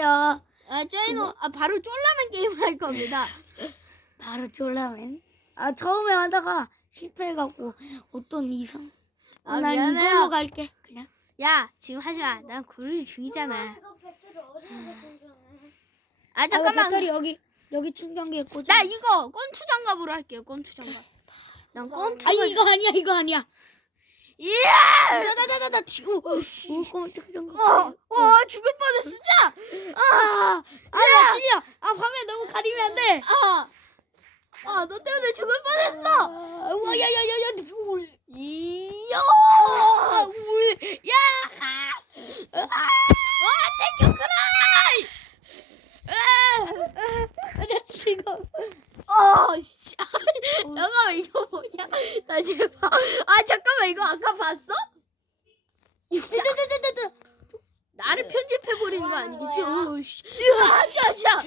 야, 아, 저희는 아, 바로 쫄라맨 게임을 할 겁니다. 바로 쫄라맨. 아, 처음에 하다가 실패해갖고 어떤 이상. 아, 난 미안해요. 이걸로 갈게. 그냥. 야, 지금 하지 마. 난 고를 중이잖아. 이거 배터리 어디서 충전해? 아, 아, 잠깐만. 배터리 여기 여기 충전기에 꽂아. 나 이거 건투 장갑으로 할게요. 건투 장갑. 난 건투. 아니 이거 아니야 이거 아니야. 이야! 나나나나 지금. 충전기. 어, 와, 죽을 뻔했어, 진짜. 아, 아야 찔려. 아 화면 너무 가리면 안 돼. 아, 아, 너 때문에 죽을 뻔했어. 아, 와, 야, 야, 야, 야! 아, 울. 야. 와, 땡큐 크라이! 아, 나 지금. 어, 씨. 잠깐만, 이거 나 제발. 아, 잠깐만, 이거 아까 봤어? 나를 편집해버린 거 아니겠지? 으, 씨. 아, 자, 자.